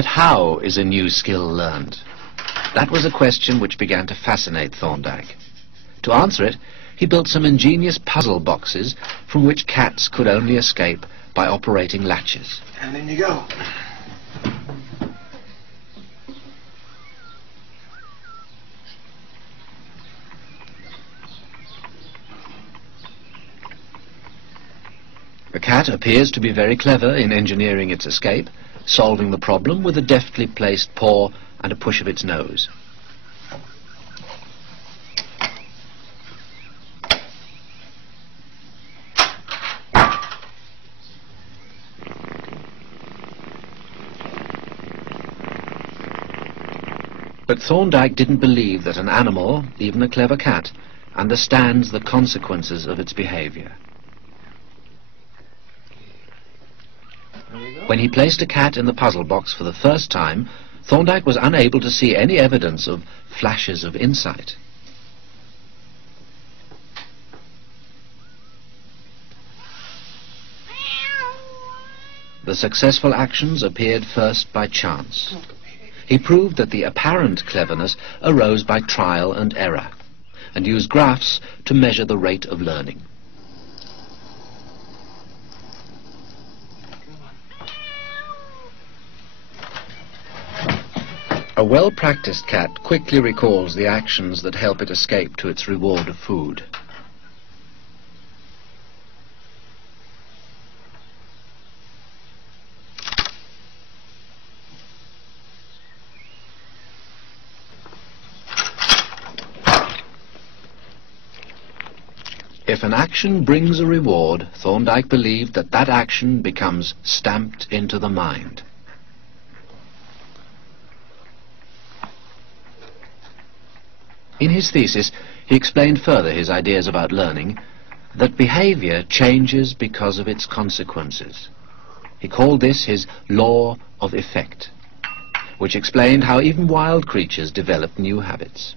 But how is a new skill learned? That was a question which began to fascinate Thorndike. To answer it, he built some ingenious puzzle boxes from which cats could only escape by operating latches. And in you go. The cat appears to be very clever in engineering its escape, solving the problem with a deftly placed paw and a push of its nose. But Thorndike didn't believe that an animal, even a clever cat, understands the consequences of its behavior. When he placed a cat in the puzzle box for the first time, Thorndike was unable to see any evidence of flashes of insight. The successful actions appeared first by chance. He proved that the apparent cleverness arose by trial and error, and used graphs to measure the rate of learning. A well-practiced cat quickly recalls the actions that help it escape to its reward of food. If an action brings a reward, Thorndike believed that that action becomes stamped into the mind. In his thesis, he explained further his ideas about learning, that behavior changes because of its consequences. He called this his law of effect, which explained how even wild creatures develop new habits.